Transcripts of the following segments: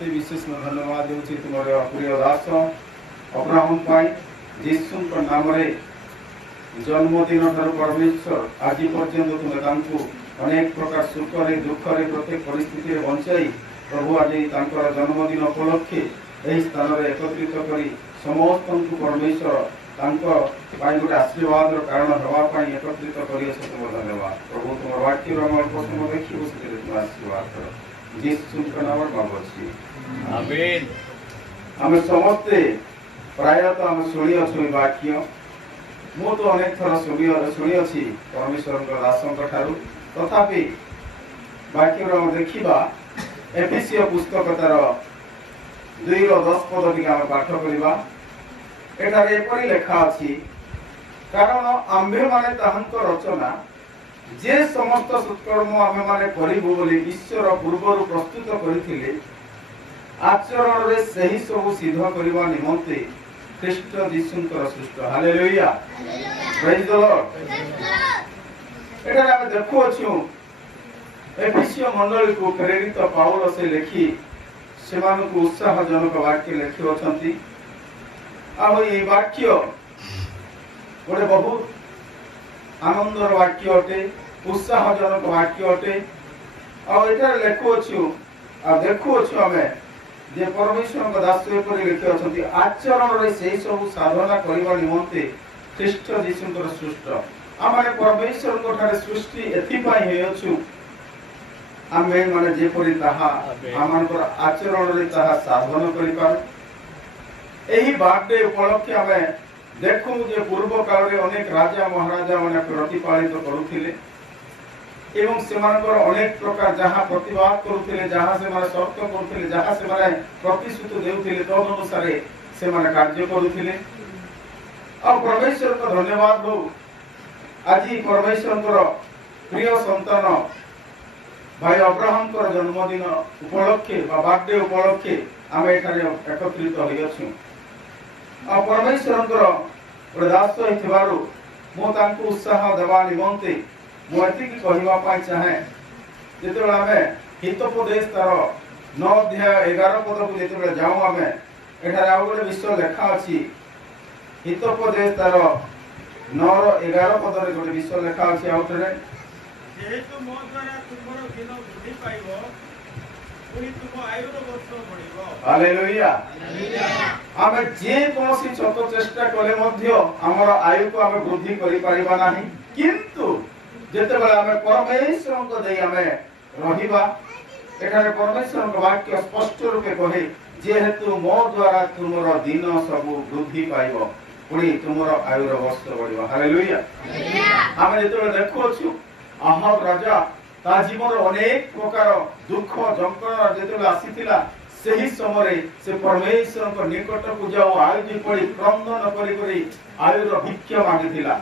निमंते विशेष धन्यवाद देउछि तुमर प्रिय दास अब्राहम पाई यीशु नाम रे जन्मदिन ठार परमेश्वर आज पर्यंत तुम तांकु अनेक प्रकार सुख रे दुख रे प्रत्येक परिस्थिति रे बंचाई प्रभु आज तांकर जन्मदिन उपलक्षे एही स्थान रे एकत्रित करी समस्त परमेश्वर तांको पाई गोटे आशीर्वाद कारण हवा पाई एकत्रित करी तुम धन्यवाद प्रभु तुम वाक्य अमल प्रसंग देखिबो से तुम आशीर्वाद करो यीशु के नाम रे मांगुछि आमीन। हम समस्ते प्रायतः हम सुनी अछि वाक्य मु तो अनेक थर सुनी अछि परमेश्वर दासों ठारू तथापि वाक्य हम देखिबा एफिसियो पुस्तक तार 2:10 पद टी हम पाठ करिबा एटारे एपरि लेखा अछि कारण आम्भे माने ताहंक रचना जे समस्त सत्कर्म आम्भे माने करिबो बोली ईश्वर पूर्वरु प्रस्तुत करिथिले आचरण रे सही सब सिद्ध करबा निमंते ख्रीष्ट यीशुंकर सृष्ट हालेलुया प्रेज द लॉर्ड। एटारे हम देखु अछि एफिसियो मंडली को प्रेरित पाउल से लिखि सेमानकु उत्साहजनक वाक्य लिखि अछंती आ ये वाक्य गोटे बहुत आनंदर वाक्य अटे उत्साहजनक वाक्य अटे और एटार लेखु अछि आ देखु अछि हमें जे परमेश्वर दास पर लिखि अछंती आचरण रे सेही सब साधना करबा निमंते ख्रीष्ट यीशुंकर सृष्ट आमे परमेश्वर को ठारे सृष्टि एथि पाई हे अछु आमे माने जे परि ताहा आमानकर आचरण रे ताहा साधन करि पार एही बर्थडे उपलक्षे हमें देखु जे पूर्व काल रे अनेक राजा महाराजा माने प्रतिपालित करुथिले एवं सेमानकर अनेक प्रकार जहां प्रतिवाद करुथिले जहां से माने शर्त करुथिले जहां से माने प्रतिश्रुति देउथिले तद अनुसार से माने कार्य करुथिले अब परमेश्वर को धन्यवाद हो आज परमेश्वर प्रिय संतान भाई अब्राहम कर जन्मदिन उपलक्षे बर्थडे उपलक्षे आम एठारे एकत्रित होई अछु आ परमेश्वर गोटे दास होइथिबारु मो तांकु उत्साह देवा निमंते मो एतिक कहिबा पाई चाहे जेतेबेला आमे हितोपदेश तार 9 अध्याय 11 पद को जेतेबेला जाऊ आमे एठारे आ गोटे विषय लेखा अछि हितोपदेश तार 9 रो 11 पद रे गोटे विषय लेखा अछि आउतरे जेहेतु मो द्वारा तुमरो दिन वृद्धि पाइबो पुनी तुम आयुर वर्ष बढ़िबो हालेलुया आमे जे कोनोसी छोट चेष्टा कले मध्य हमर आयु को आमे वृद्धि करि परिबा नाही किंतु जेतेबेला आमे परमेश्वर को देई आमे रहिबा एठारे परमेश्वर को वाक्य स्पष्ट रूपे कहे जेहेतु मो द्वारा तुमरो दिन सब वृद्धि पाइबो पुनी तुमरो आयुर वर्ष बढ़िबो हालेलुया आमे जेतेबेला देखु छु अहब राजा ता जीवन अनेक प्रकार दुख जंकरण जेतेबेला आसीथिला सही समय से परमेश्वर को निकट को जाओ आयु पड़ी क्रंदन करी आयुर भिक्षा मांगिथिला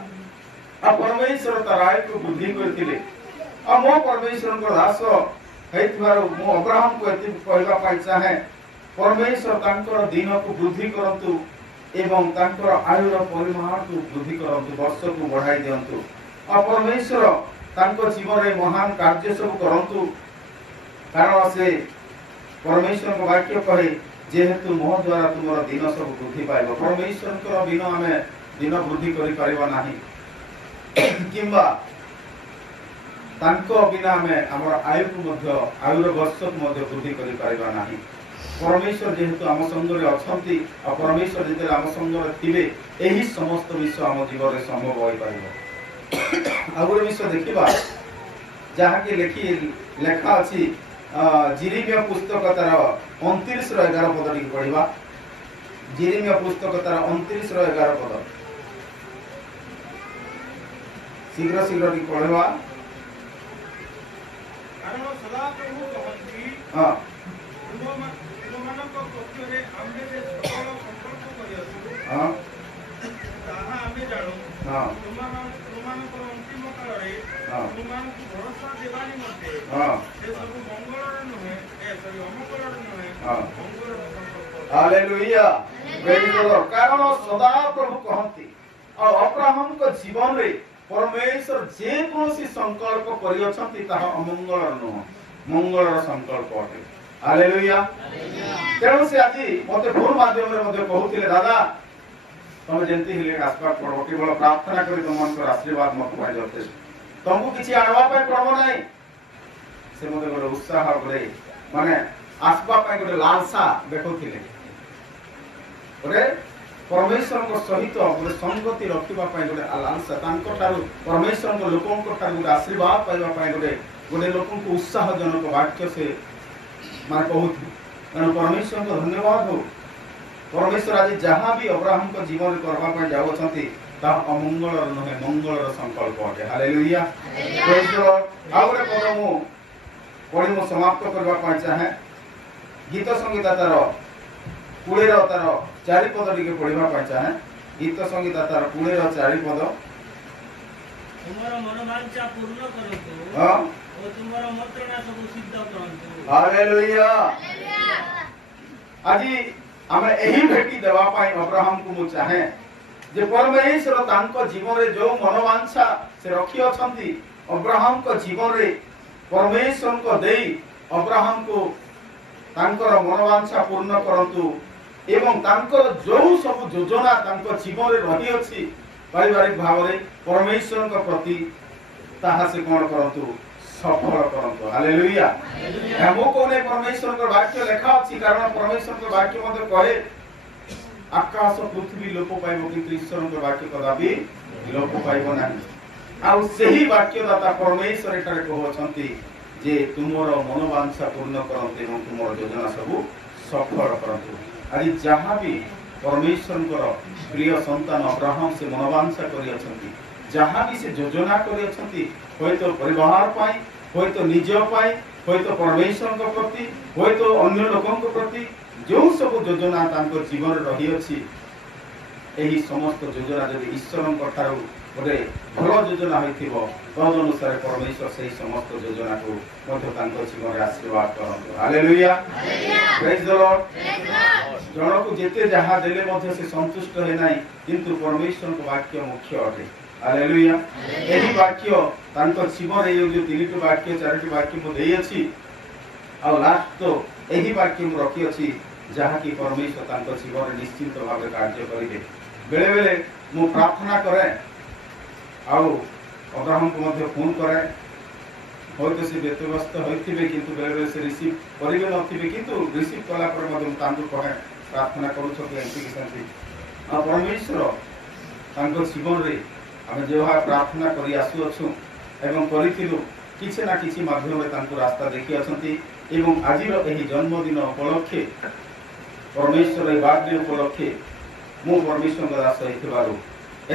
आ परमेश्वर तार आयु को वृद्धि करथिले आ मो परमेश्वर को दास हेतबारो मो अब्राहम को एति कहबा पाई चाहे परमेश्वर तांकर दिन को वृद्धि करंतु एवं तांकर आयुर परिमाण को वृद्धि करंतु वर्ष को बढ़ाई दियंतु आ परमेश्वर तांको जीवन रे महान कार्य सब करंतु कारण से परमेश्वर को वाक्य कहे जेहेतु मो द्वारा तुमर दिन सब वृद्धि पाइबो परमेश्वर को बिना हमें दिन वृद्धि करि परिबा नाही किंबा तांको बिना हमें हमर आयु को मध्य आयुर वर्ष को मध्य वृद्धि करि परिबा नाही परमेश्वर जेहेतु हम संग रे अछंती आ परमेश्वर जेते हम संग रे थिबे एही समस्त विषय हम जीवन रे संभव होई परिबो आगुर विषय देखिबा जहाँ के लेखा अछि जिरिमिया पुस्तक तार 29 रो 11 पद टी पढिबा जिरिमिया पुस्तक तार 29 रो 11 पद शीघ्र शीघ्र टी पढिबा कारण सदा प्रभु कहंती हां तुमମାନଙ୍କ ପକ୍ଷରେ ଆମେ ଯେ ସକଳ ସଂକଳ୍ପ କରିଅଛୁ हां ତାହା ଆମେ ଜାଣୁ हां ତୁମମାନଙ୍କର ଅନ୍ତିମ କାଳରେ ତୁମମାନଙ୍କୁ ଭରସା ଦେବା ନିମନ୍ତେ ସେ ସବୁ ମଙ୍ଗଳର ନୁହେଁ ଅମଙ୍ଗଳର ନୁହେଁ ମଙ୍ଗଳର ସଂକଳ୍ପ हालेलुया प्रेज द लॉर्ड कारण सदा प्रभु कहंती और अब्राहम को जीवन रे परमेश्वर जे कोनसी संकल्प करियछंती ताहा अमंगलर नुह मंगलर संकल्प अटे हालेलुया तेणु से आज मते फोन माध्यम रे मते कहउतिले दादा तुम जेंती हिले आसपा पड़ो केवल प्रार्थना करी तुमन आशीर्वाद मत पाइ जते तुमको किछि आनवा पाइ पड़बो नाही से मते गोटे उत्साह गोटे माने आसपा पाइ गोटे लालसा देखौतिले गोटे परमेश्वर को सहित गोटे संगति रखिबा पाइ गोटे लालसा तांको तारु परमेश्वर को लोकन को तारु गोटे आशीर्वाद पाइबा पाइ गोटे गोटे लोकन को उत्साह जनक वाक्य से माने कहउथि कारण परमेश्वर को धन्यवाद हो परमेश्वर आज जहां भी अब्राहम को जीवन करबा पय जावछंती ता अमंगल नहे मंगल संकल्प अटे हालेलुया प्रेज द लॉर्ड आउरे परमो पढि मो समाप्त करबा पय चाहे गीत संगीता तार पुळेर तार चारि पद दिके पढिबा पय चाहे गीत संगीता तार पुळेर चारि पद तुमरो मनोवांछा पूर्ण करंतु हां ओ तुमरो मंत्रणा सब सिद्ध करंतु हालेलुया आज आमे एही भेटी देवा पाई अब्राहम को मु चाहे जे परमेश्वर तांको जीवन रे जो मनोवांछा से रखी अछंती अब्राहम को जीवन रे परमेश्वर को देई अब्राहम को तांकर मनोवांछा पूर्ण करंतु एवं तांकर जो सब योजना तांको जीवन रे रही अछि पारिवारिक भाव रे परमेश्वर को प्रति ताहा से कोन करंतु सफल करंतु हालेलुया हमो कोने परमेश्वर को वाक्य लेखा अछि कारण परमेश्वर को वाक्य मते कहे आकाश पृथ्वी लोप पाइबो कि ईश्वर को वाक्य कदापि लोप पाइबो नाही आ सेही वाक्य दाता परमेश्वर एटारे कहउछंती जे तुमरो मनोवांछा पूर्ण करंते एवं तुमरो योजना सब सफल करंतु आज जहां भी परमेश्वर को प्रिय संतान अब्राहम से मनोवांछा करि अछंती जहां भी से योजना करि अछंती होय तो परिवार पाई होय तो निज पाई होय तो परमेश्वर को प्रति होय तो अन्य लोगों को प्रति जो सब योजना तांको जीवन रही अछि एही समस्त योजना जदि ईश्वर को ठारू गोटे भल योजना होइथिबो तद अनुसार परमेश्वर सेही समस्त योजना को मध्य तांको जीवन रे आशीर्वाद करंतु हालेलुया प्रेज द लॉर्ड जण को जेते जहां देले मध्य से संतुष्ट है नाही किंतु परमेश्वर को वाक्य मुख्य अटे हालेलुया एही वाक्य तांको जीवन रे जो तीनटी वाक्य चारटी वाक्य मु देई अछि आ लास्ट तो एही वाक्य मु रखी अछि जहा कि परमेश्वर तांको जीवन रे निश्चित भाव कार्य करिवे बेले बेले मु प्रार्थना करे आ अब्राहम को मध्य फोन करे होय से व्यत्यस्त होइथिबे किंतु बेले बेले से रिसीव करिवे नथिबे किंतु रिसीव कला पर मध्य तांको कहे प्रार्थना करू छ कि एंती किसंती आ परमेश्वर तांको जीवन रे आमे जेहा प्रार्थना करि आसु अछु एवं करिथिलु किछि ना किछि माध्यम रे तांको रास्ता देखि अछंती एवं आजिर एही जन्मदिन उपलक्षे परमेश्वर ए बर्थडे उपलक्षे मु परमेश्वर का दास हेतिबारु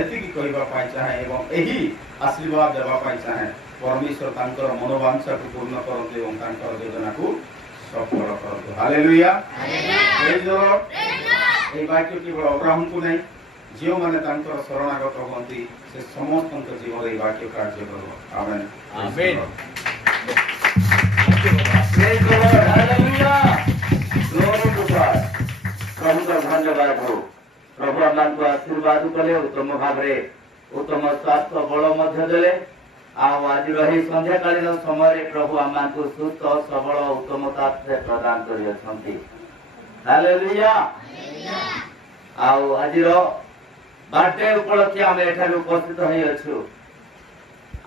एतिकी कहिबा पाई चाहे एवं एही आशीर्वाद देबा पाई चाहे परमेश्वर तांकर मनोवांछा को पूर्ण करते एवं तांकर योजना को सफल करते हालेलुया प्रेज द लॉर्ड ए वाक्य केवल अब्राहम को नहीं जो माने तांकर शरणागत होंती से समस्त जीवन ए वाक्य कार्य करो amen amen praise the Lord hallelujah glory to God प्रभु का धन्यवाद हो प्रभु आमान को आशीर्वाद कले उत्तम भाव रे उत्तम स्वास्थ्य बल मध्य देले आज रही संध्या कालीन समय प्रभु आमान को सुस्थ सबल उत्तमता से प्रदान करि अछंती हालेलुया आज बर्थडे उपलक्षे आम एठार उपस्थित हो अच्छु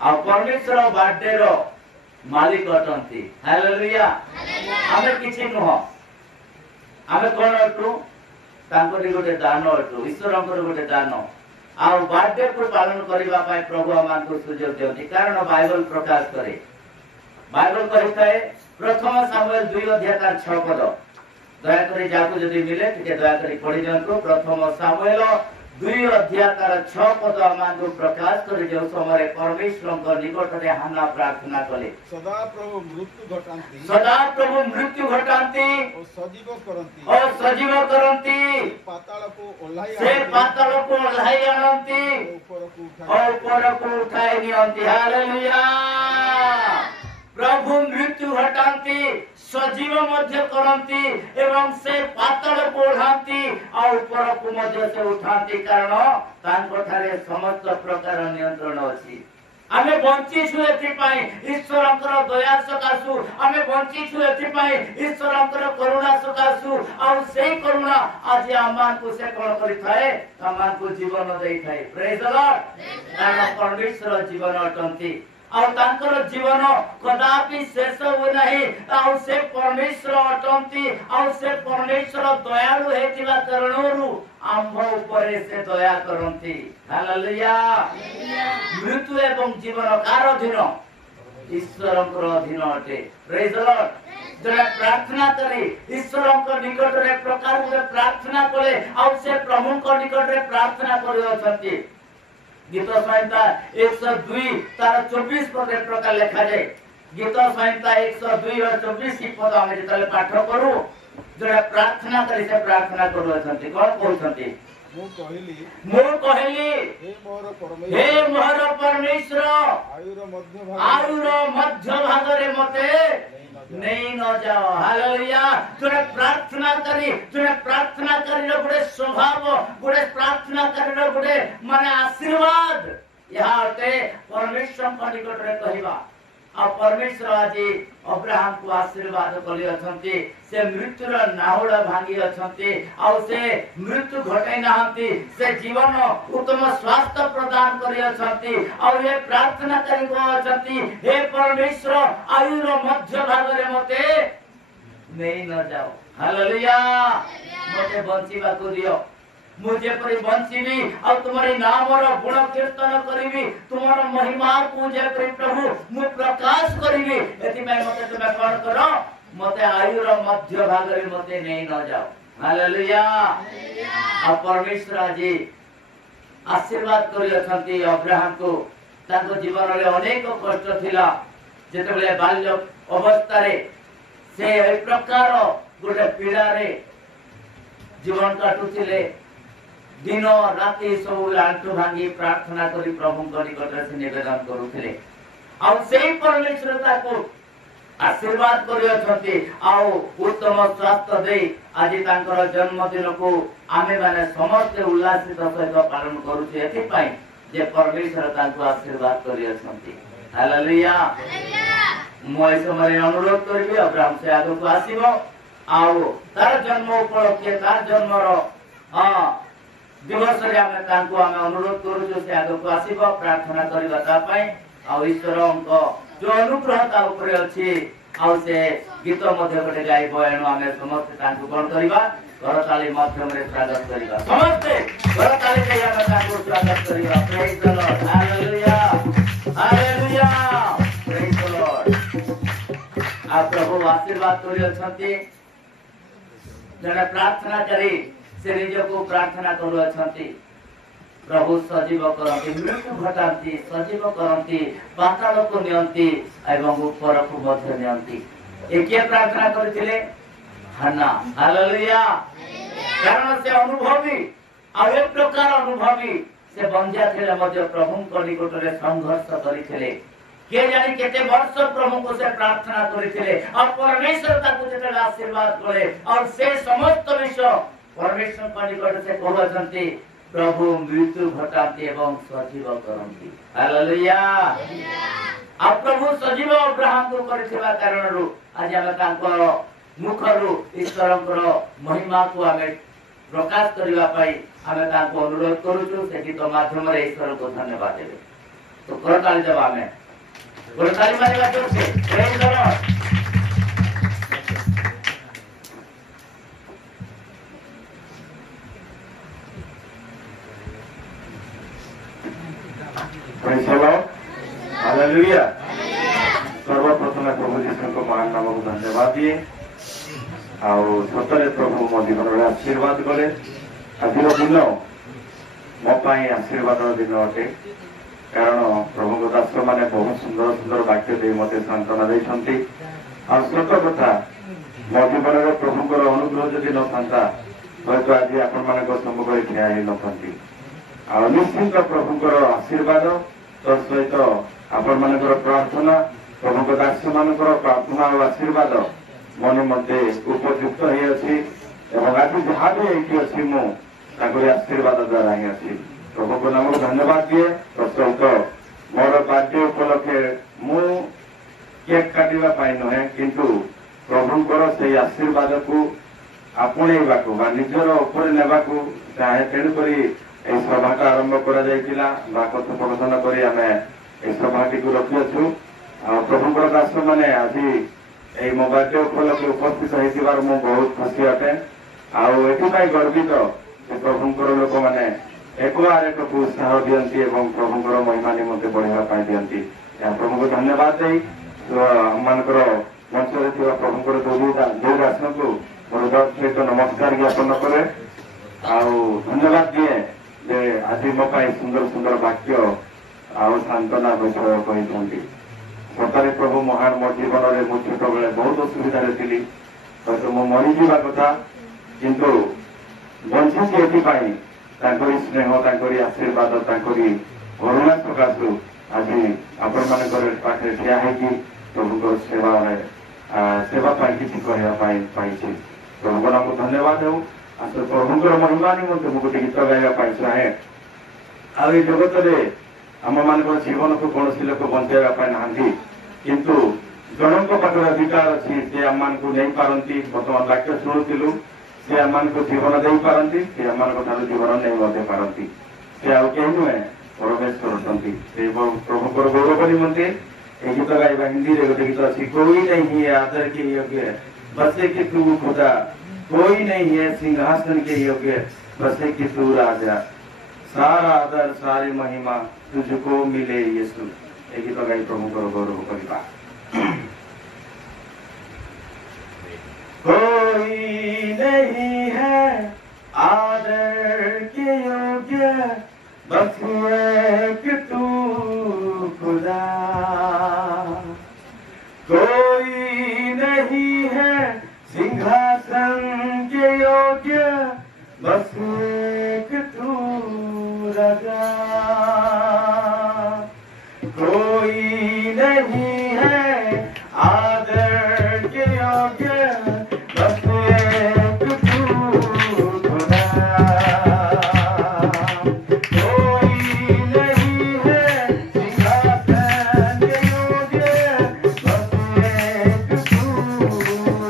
आ परमेश्वर बर्थडे रो मालिक अटंती हालेलुया आमे किछि नुह आमे कोन अटु तांकरी गोटे दान अटु ईश्वरंकर गोटे दान आ बर्थडे को पालन करबा पाए प्रभु आमान को सुयोग देउती कारण बाइबल प्रकाश करे बाइबल कहताए प्रथम सामुएल 2 अध्याय 6 पद दया करी जाको जदी मिले टिके दया करी पढि जंतु प्रथम सामुएल 2 अध्याय 6 पद आमान को प्रकाश करे जो समय परमेश्वर को निकट रे हाना प्रार्थना कले सदा प्रभु मृत्यु घटांती और सजीव करंती से पाताल को ओल्हाई आनंती और ऊपर को उठाई नियंती हालेलुया प्रभु मृत्यु घटांती सजीव मध्य करंती एवं से पाताल को ओढ़ांती और ऊपर को मध्य से उठांती कारण तांको ठारे समस्त प्रकार नियंत्रण अछि आमे बंचीछु एथिपाई ईश्वरंकर दया सकासु आमे बंचीछु एथिपाई ईश्वरंकर करुणा सकासु आउ सेही करुणा आज आमान को से कोन करि थाए आमान को जीवन देई थाए प्रेज द लॉर्ड कारण परमेश्वर जीवन अटंती आउ तांकर जीवन कदापि शेष हो नाही आउ से परमेश्वर अटंती आउ से परमेश्वर दयालु हेतिबा कारणरू आंभ ऊपर से दया करंती हालेलुया मृत्यु एवं जीवन कार अधीन ईश्वरंकर अधीन अटे प्रेज द लॉर्ड जरा प्रार्थना करी ईश्वरंकर निकट रे प्रकार रे प्रार्थना करे आउ से प्रभुंकर निकट रे प्रार्थना करि अछंती गीत संहिता 102 तार 24 पद रे प्रकार लिखा जाय गीत संहिता 102 और 24 की पद हम जेतले पाठ करू जरा प्रार्थना करी से प्रार्थना करू अछंती कोन कहउछंती मो कहली हे मोर परमेश्वर आयुर मध्य भाग रे मते नहीं न जाओ हालेलुया तुरे प्रार्थना करी गुडे स्वभाव गुडे प्रार्थना करी गुडे माने आशीर्वाद यहाँ परमेश्वर को निकट रे कहिबा आ परमेश्वर आज अब्राहम को आशीर्वाद कली अछंती से मृत्युर नाहुड़ा भांगी अछंती आ से मृत्यु घटाई नाहंती से जीवन उत्तम स्वास्थ्य प्रदान करी अछंती और ये प्रार्थना करी को अछंती हे परमेश्वर आयुर मध्य भाग रे मते नहीं न जाओ हालेलुया मते बंचीबा को दियो मुझे परि बंचीबी और तुम्हारे नाम और गुण कीर्तन करीबी तुम्हारा महिमा पूजा करी प्रभु मु प्रकाश करीबी एति में मते तुमे कोन करो मते आयुर मध्य भाग रे मते नहीं न जाओ हालेलुया आ परमेश्वर जी आशीर्वाद करी अछंती अब्राहम को ताको जीवन रे अनेक कष्ट थिला जेतेबेले बाल्य अवस्था रे से ए प्रकार गोटे पीड़ा रे जीवन काटुथिले दिन राति सब आंटू भांगी प्रार्थना करी प्रभु निकट से निवेदन करुथिले आउ सेही परमेश्वर ताको आशीर्वाद करि अछंती आउ उत्तम स्वास्थ्य दे आज तांकर जन्मदिन को आमे माने समस्त उल्लासित सहित पालन करूछे एथि पई जे परमेश्वर तांको आशीर्वाद करि अछंती हालेलुया मोय समय अनुरोध करबी अब्राहम से आगु को आसीबो आउ तार जन्म उपलक्षे तार जन्मर दिवस रे आमे तांको आमे अनुरोध करू जो से आगु को आसीबो प्रार्थना करबा ता पई आ ईश्वरंको जो अनुग्रह ता ऊपर अछि आ से गीत मध्ये गटे गाइबो एनो आमे समस्त तांको कोन करबा करताली माध्यम रे स्वागत करबा समस्त करताली के आमे तांको स्वागत करबा praise the Lord hallelujah hallelujah praise the Lord आ प्रभु आशीर्वाद करि अछंती जने प्रार्थना करी से निज को प्रार्थना करू अछंती प्रभु सजीव करंती मृत्यु घटांती सजीव करंती पाताल को नियंती एवं ऊपर को मध्य नियंती एके प्रार्थना करथिले हन्ना हालेलुया कारण से अनुभवी आ एक प्रकार अनुभवी से बंजा थिले मध्य प्रभु को निकट रे संघर्ष करिथिले के जानी केते वर्ष प्रभु को से प्रार्थना करिथिले और परमेश्वर ताको जेते आशीर्वाद करे और से समस्त विषय परमेश्वर को निकट से कहउछंती प्रभु मृत्यु घटाती एवं सजीव करंती हालेलुया आ प्रभु सजीव अब्राहम को करथिबा कारणरू आज हम तांकर मुखरू ईश्वरंकर महिमा को हमें प्रकाश करबा पई हमें तांको अनुरोध करूछु से गीत माध्यम रे ईश्वर को धन्यवाद देबे तो करताली जब हमें करताली माने बात से प्रेज द लॉर्ड हालेलुया सर्वप्रथम प्रभु जीशु को महान नाम को धन्यवाद दिए आउ सतरे प्रभु मो जीवन रे आशीर्वाद करे आज दिन मो पाई आशीर्वाद दिन अटे कारण प्रभु दास माने बहुत सुंदर सुंदर वाक्य दे मते सांत्वना देछंती आ सत कथा मो जीवन रे प्रभुकर अनुग्रह जदि न थांता हयतो आज आपण माने सम्मुख रे ठिया हे न थांती आ निश्चित प्रभुकर आशीर्वाद तो सहित आपण मानकर प्रार्थना प्रभु दास मानकर प्रार्थना और आशीर्वाद मन मध्य उपयुक्त ही अछि एवं आज जहाँ भी एठी अछि मु ताकर आशीर्वाद द्वारा ही अछि प्रभु को नाम धन्यवाद दिए प्रस्तुत मोर बर्थडे उपलक्षे मु केक काटिबा पाई नहे किंतु प्रभुंकर से आशीर्वाद को आपणेबा को निजर ऊपर नेबाकू चाहे तेणुकरी ए सभाटा आरंभ करा जायतिला बा कथोपकथन करी आमे ए सभाटी को रखिछु आ प्रभुंकर दास माने आज ए मो बर्थडे उपलक्षे उपस्थित होइतिबार मु बहुत खुशी अटे आ एथिपाई गर्वित से प्रभुंकर लोक माने एक बार एक उत्साह दियंती एवं प्रभुंकर महिमा निमंते बढ़िया पाई दियंती या प्रभु को धन्यवाद देई मानकर मंचरे थिबा प्रभुंकर दो दासन को मोर सहित नमस्कार ज्ञापन करे आउ धन्यवाद दिए जे आज मो पाई सुंदर सुंदर वाक्य आउ सांत्वना विषय कही सतरे प्रभु महान मो जीवन में मु छोट बेले बहुत असुविधा थी तो मो मरी जावा कथा किंतु बंची एपाई स्नेह आशीर्वाद करुणा सकाशु आज आपण मान पाखे ठिया है प्रभु सेवा सेवा किसी कहवाई प्रभु नाम धन्यवाद हो प्रभुंर महिमा निमंते मुझे गोटे गीत गाइबा चाहे आ जगत में आम मान जीवन को कौन लोक बचाइबा ना किंतु जनक पाखे अधिकार अच्छी से आम को नहीं पारती बर्तमान वाक्य शुणुलु से आम को जीवन दे पारती से आम जीवन नहीं पारती से आउ कहीं नुहे परमेश्वर से प्रभुकर गौरव निमंते ये गीत गाइबा हिंदी रे गोटे गीत अच्छी कोई नहीं है आदर के योग्य बसे कि तू खुदा कोई नहीं है सिंहासन के योग्य बसे कि तू राजा सारा आदर सारी महिमा तुझको मिले यीशु ये गीत गाई प्रभुकर गौरव करवा कोई नहीं है आदर के योग्य बस एक तू खुदा कोई नहीं है सिंहासन के योग्य बस एक तू राजा कोई नहीं है आदर के योग्य बस एक तू खुदा कोई नहीं है सिंहासन के योग्य बस एक तू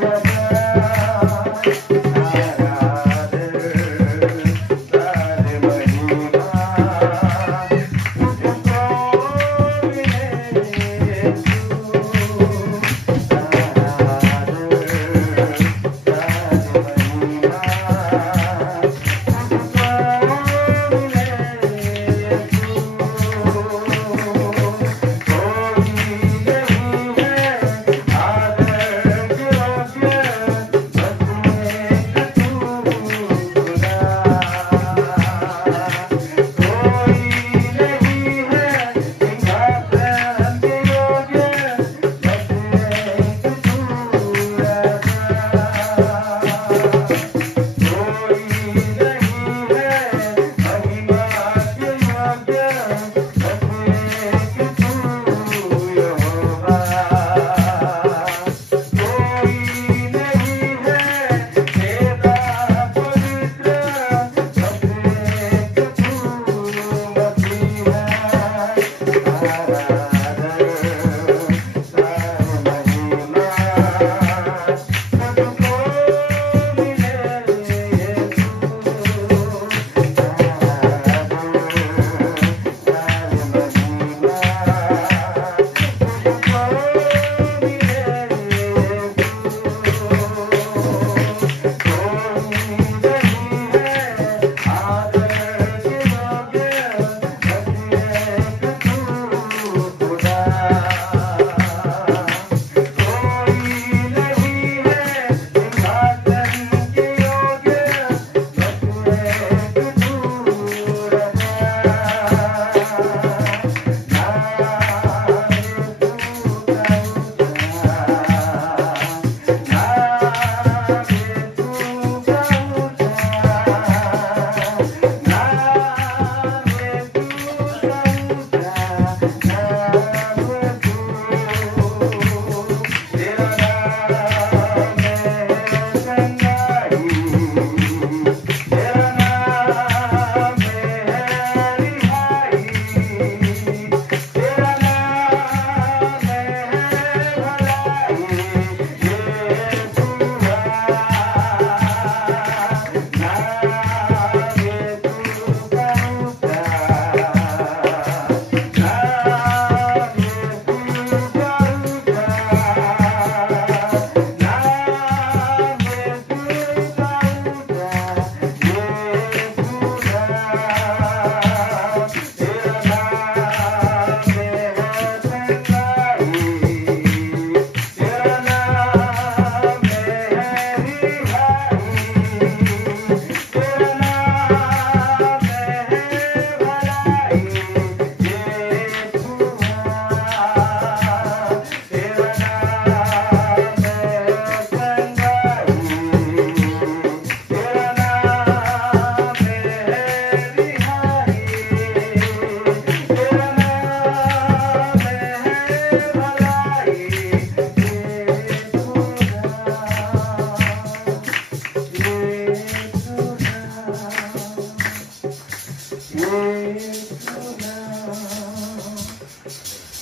राजा सारा आदर सारी महिमा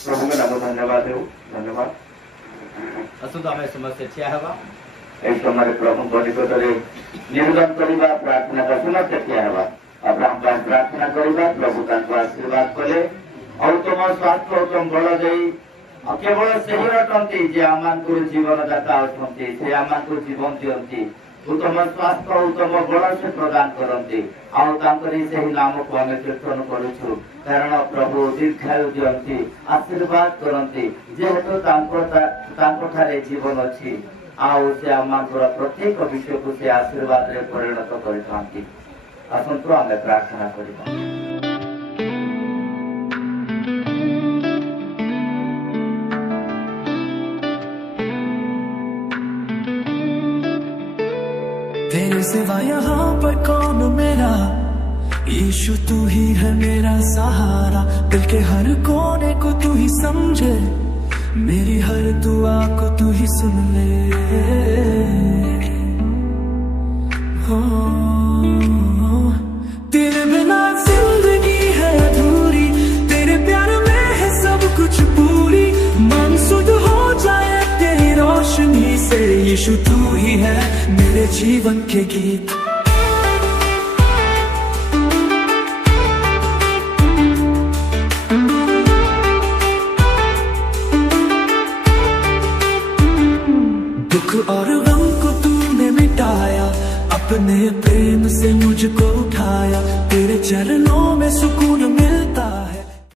प्रभु का नाम धन्यवाद हो धन्यवाद असुत आम समस्त ठिया हवा एक समय प्रभु निकट में निवेदन करवा प्रार्थना का समस्त ठिया हवा अब्राहम का प्रार्थना करवा प्रभु का आशीर्वाद कले और तुम स्वास्थ्य उत्तम बल दे केवल से ही रटंती जे आमान को जीवन दाता अटंती से आमान को जीवन दियंती उत्तम स्वास्थ्य उत्तम बल से प्रदान करती से ही नाम को आम कीर्तन करुछु कारण प्रभु दीर्घायु दियंती आशीर्वाद करती जेहेतु ठारे जीवन अच्छी आउ से आम प्रत्येक विषय को से आशीर्वाद रे परिणत करते आसतु आम प्रार्थना करबा तेरे सिवा यहाँ पर कौन मेरा यीशु तू ही है मेरा सहारा दिल के हर कोने को तू ही समझे मेरी हर दुआ को तू ही सुन ले हो तेरे बिना जिंदगी है अधूरी तेरे प्यार में है सब कुछ पूरी मन शुद्ध हो जाए तेरी रोशनी से यीशु तू ही है मेरे जीवन के गीत दुख और गम को तूने मिटाया अपने प्रेम से मुझको उठाया तेरे चरणों में सुकून